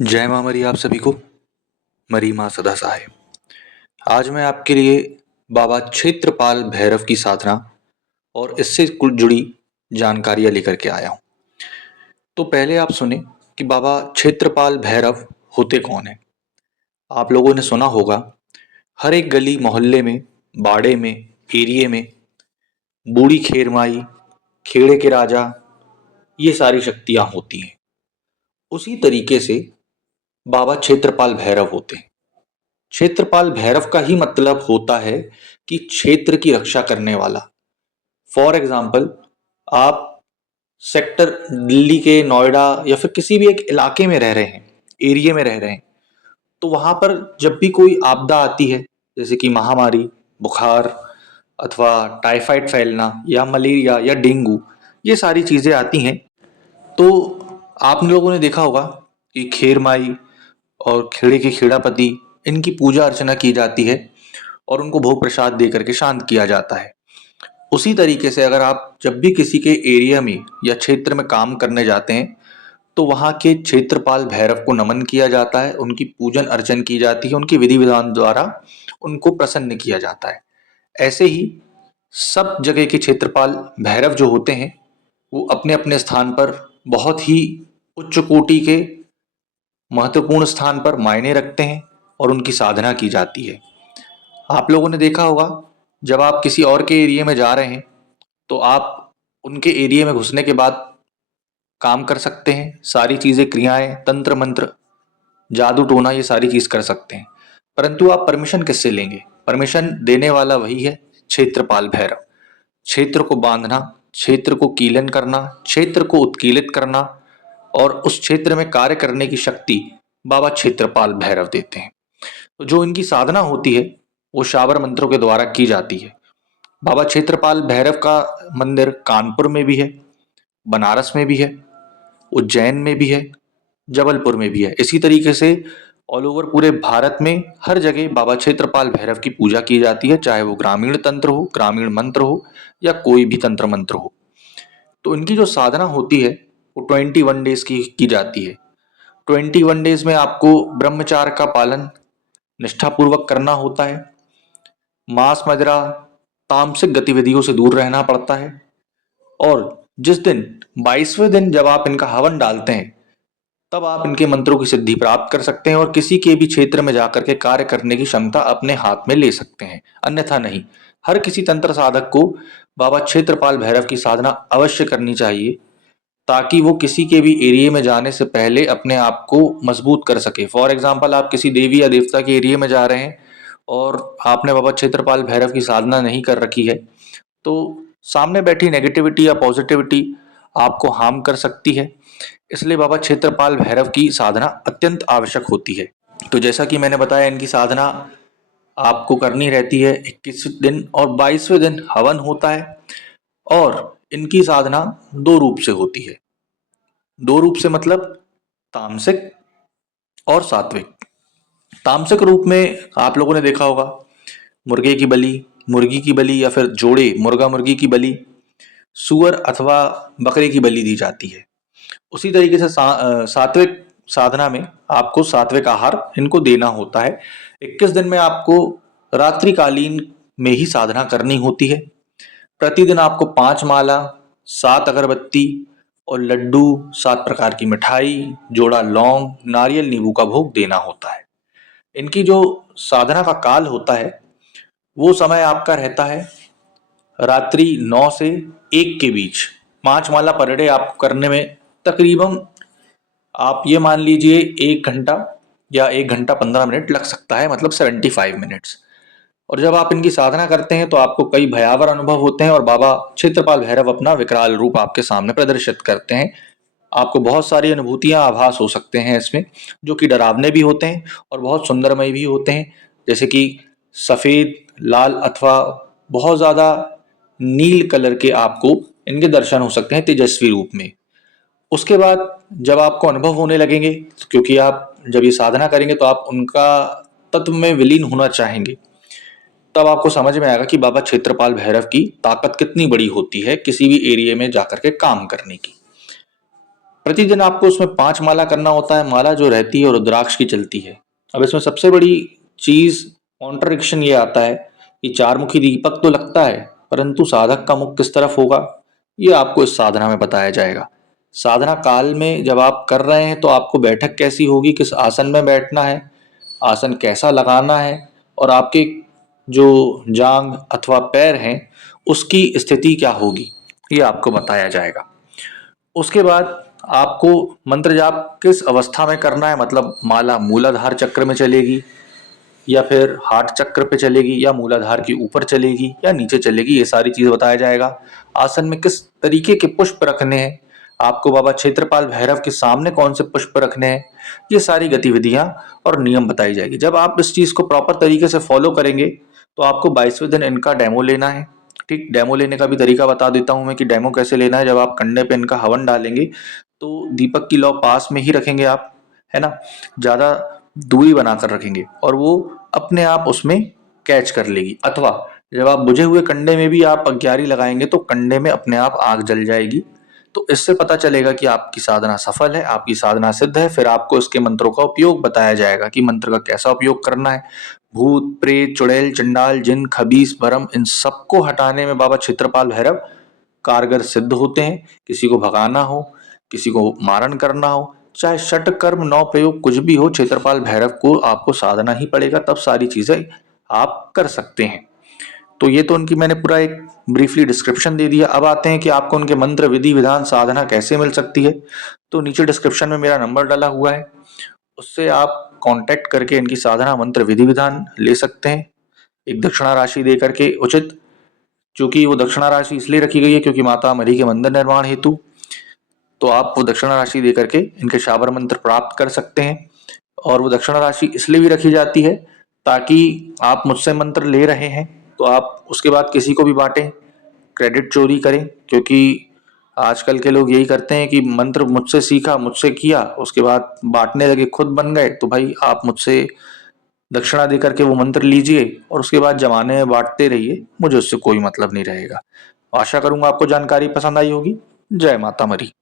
जय माँ मरी आप सभी को। मरी माँ सदा सहाय। आज मैं आपके लिए बाबा क्षेत्रपाल भैरव की साधना और इससे कुछ जुड़ी जानकारियां लेकर के आया हूँ। तो पहले आप सुने कि बाबा क्षेत्रपाल भैरव होते कौन है। आप लोगों ने सुना होगा, हर एक गली मोहल्ले में, बाड़े में, एरिए में बूढ़ी खेरमाई, खेड़े के राजा, ये सारी शक्तियां होती हैं। उसी तरीके से बाबा क्षेत्रपाल भैरव होते हैं। क्षेत्रपाल भैरव का ही मतलब होता है कि क्षेत्र की रक्षा करने वाला। फॉर एग्जाम्पल, आप सेक्टर दिल्ली के, नोएडा या फिर किसी भी एक इलाके में रह रहे हैं, एरिया में रह रहे हैं, तो वहां पर जब भी कोई आपदा आती है, जैसे कि महामारी, बुखार अथवा टाइफाइड फैलना या मलेरिया या डेंगू, ये सारी चीजें आती हैं, तो आप लोगों ने देखा होगा कि खेर माई और खेड़े के खेड़ापति, इनकी पूजा अर्चना की जाती है और उनको भोग प्रसाद दे करके शांत किया जाता है। उसी तरीके से अगर आप जब भी किसी के एरिया में या क्षेत्र में काम करने जाते हैं, तो वहाँ के क्षेत्रपाल भैरव को नमन किया जाता है, उनकी पूजन अर्चन की जाती है, उनकी विधि विधान द्वारा उनको प्रसन्न किया जाता है। ऐसे ही सब जगह के क्षेत्रपाल भैरव जो होते हैं, वो अपने अपने स्थान पर बहुत ही उच्च कोटि के महत्वपूर्ण स्थान पर मायने रखते हैं और उनकी साधना की जाती है। आप लोगों ने देखा होगा, जब आप किसी और के एरिया में जा रहे हैं, तो आप उनके एरिया में घुसने के बाद काम कर सकते हैं, सारी चीजें, क्रियाएं, तंत्र मंत्र, जादू टोना, ये सारी चीज कर सकते हैं। परंतु आप परमिशन किससे लेंगे? परमिशन देने वाला वही है, क्षेत्रपाल भैरव। क्षेत्र को बांधना, क्षेत्र को कीलन करना, क्षेत्र को उत्कीलित करना और उस क्षेत्र में कार्य करने की शक्ति बाबा क्षेत्रपाल भैरव देते हैं। तो जो इनकी साधना होती है, वो शाबर मंत्रों के द्वारा की जाती है। बाबा क्षेत्रपाल भैरव का मंदिर कानपुर में भी है, बनारस में भी है, उज्जैन में भी है, जबलपुर में भी है। इसी तरीके से ऑल ओवर पूरे भारत में हर जगह बाबा क्षेत्रपाल भैरव की पूजा की जाती है, चाहे वो ग्रामीण तंत्र हो, ग्रामीण मंत्र हो या कोई भी तंत्र मंत्र हो। तो इनकी जो साधना होती है, वो 21 डेज की जाती है। 21 डेज में आपको ब्रह्मचार्य का पालन निष्ठापूर्वक करना होता है। मांस मदिरा, तामसिक गतिविधियों से दूर रहना पड़ता है। और जिस दिन 22वें दिन जब आप इनका हवन डालते हैं, तब आप इनके मंत्रों की सिद्धि प्राप्त कर सकते हैं और किसी के भी क्षेत्र में जाकर के कार्य करने की क्षमता अपने हाथ में ले सकते हैं, अन्यथा नहीं। हर किसी तंत्र साधक को बाबा क्षेत्रपाल भैरव की साधना अवश्य करनी चाहिए, ताकि वो किसी के भी एरिया में जाने से पहले अपने आप को मजबूत कर सके। फॉर एग्जाम्पल, आप किसी देवी या देवता के एरिया में जा रहे हैं और आपने बाबा क्षेत्रपाल भैरव की साधना नहीं कर रखी है, तो सामने बैठी नेगेटिविटी या पॉजिटिविटी आपको हार्म कर सकती है। इसलिए बाबा क्षेत्रपाल भैरव की साधना अत्यंत आवश्यक होती है। तो जैसा कि मैंने बताया, इनकी साधना आपको करनी रहती है 21 दिन और 22वें दिन हवन होता है। और इनकी साधना दो रूप से होती है। दो रूप से मतलब तामसिक और सात्विक। तामसिक रूप में आप लोगों ने देखा होगा, मुर्गे की बलि, मुर्गी की बलि या फिर जोड़े मुर्गा मुर्गी की बलि, सुअर अथवा बकरे की बलि दी जाती है। उसी तरीके से सात्विक साधना में आपको सात्विक आहार इनको देना होता है। 21 दिन में आपको रात्रिकालीन में ही साधना करनी होती है। प्रतिदिन आपको 5 माला, 7 अगरबत्ती और लड्डू, 7 प्रकार की मिठाई, जोड़ा लौंग, नारियल, नींबू का भोग देना होता है। इनकी जो साधना का काल होता है, वो समय आपका रहता है रात्रि 9 से 1 के बीच। 5 माला पर डे आपको करने में तकरीबन, आप ये मान लीजिए, 1 घंटा या 1 घंटा 15 मिनट लग सकता है, मतलब 75 मिनट्स। और जब आप इनकी साधना करते हैं तो आपको कई भयावह अनुभव होते हैं और बाबा क्षेत्रपाल भैरव अपना विकराल रूप आपके सामने प्रदर्शित करते हैं। आपको बहुत सारी अनुभूतियां, आभास हो सकते हैं इसमें, जो कि डरावने भी होते हैं और बहुत सुंदरमय भी होते हैं। जैसे कि सफेद, लाल अथवा बहुत ज्यादा नील कलर के आपको इनके दर्शन हो सकते हैं तेजस्वी रूप में। उसके बाद जब आपको अनुभव होने लगेंगे, क्योंकि आप जब ये साधना करेंगे तो आप उनका तत्व में विलीन होना चाहेंगे, तब आपको समझ में आएगा कि बाबा क्षेत्रपाल भैरव की ताकत कितनी बड़ी होती है किसी भी एरिया में जाकर के काम करने की। प्रतिदिन आपको उसमें 5 माला करना होता है। माला जो रहती है वो रुद्राक्ष की चलती है। अब इसमें सबसे बड़ी चीज कॉन्ट्रडिक्शन ये आता है कि चारमुखी दीपक तो लगता है, परंतु साधक का मुख किस तरफ होगा ये आपको इस साधना में बताया जाएगा। साधना काल में जब आप कर रहे हैं तो आपको बैठक कैसी होगी, किस आसन में बैठना है, आसन कैसा लगाना है, और आपके जो जांग अथवा पैर हैं उसकी स्थिति क्या होगी ये आपको बताया जाएगा। उसके बाद आपको मंत्र जाप किस अवस्था में करना है, मतलब माला मूलाधार चक्र में चलेगी या फिर हार्ट चक्र पे चलेगी या मूलाधार के ऊपर चलेगी या नीचे चलेगी, ये सारी चीज बताया जाएगा। आसन में किस तरीके के पुष्प रखने हैं, आपको बाबा क्षेत्रपाल भैरव के सामने कौन से पुष्प रखने हैं, ये सारी गतिविधियां और नियम बताई जाएगी। जब आप इस चीज को प्रॉपर तरीके से फॉलो करेंगे तो आपको 22वें दिन इनका डेमो लेना है। ठीक, डेमो लेने का भी तरीका बता देता हूं मैं कि डेमो कैसे लेना है। जब आप कंडे पे इनका हवन डालेंगे तो दीपक की लौ पास में ही रखेंगे आप, है ना, ज्यादा दूरी बनाकर रखेंगे और वो अपने आप उसमें कैच कर लेगी। अथवा जब आप बुझे हुए कंडे में भी आप अग्यारी लगाएंगे तो कंडे में अपने आप आग जल जाएगी। तो इससे पता चलेगा कि आपकी साधना सफल है, आपकी साधना सिद्ध है। फिर आपको इसके मंत्रों का उपयोग बताया जाएगा कि मंत्र का कैसा उपयोग करना है। भूत प्रेत चुड़ैल चंडाल जिन खबीस भरम इन सबको हटाने में बाबा क्षेत्रपाल भैरव कारगर सिद्ध होते हैं। किसी को भगाना हो, किसी को मारण करना हो, चाहे षट कर्म नौ प्रयोग कुछ भी हो, क्षेत्रपाल भैरव को आपको साधना ही पड़ेगा, तब सारी चीजें आप कर सकते हैं। तो ये तो उनकी मैंने पूरा एक ब्रीफली डिस्क्रिप्शन दे दिया। अब आते हैं कि आपको उनके मंत्र विधि विधान साधना कैसे मिल सकती है। तो नीचे डिस्क्रिप्शन में मेरा नंबर डाला हुआ है, उससे आप कांटेक्ट करके इनकी साधना मंत्र विधि विधान ले सकते हैं, एक दक्षिणा राशि दे करके उचित। चूंकि वो दक्षिणा राशि इसलिए रखी गई है क्योंकि माता मरी के मंदिर निर्माण हेतु, तो आप वो दक्षिणा राशि दे करके इनके शाबर मंत्र प्राप्त कर सकते हैं। और वो दक्षिणा राशि इसलिए भी रखी जाती है ताकि आप मुझसे मंत्र ले रहे हैं तो आप उसके बाद किसी को भी बांटें, क्रेडिट चोरी करें। क्योंकि आजकल के लोग यही करते हैं कि मंत्र मुझसे सीखा, मुझसे किया, उसके बाद बांटने लगे, खुद बन गए। तो भाई आप मुझसे दक्षिणा दे करके वो मंत्र लीजिए और उसके बाद जमाने में बांटते रहिए, मुझे उससे कोई मतलब नहीं रहेगा। आशा करूंगा आपको जानकारी पसंद आई होगी। जय माता मरी।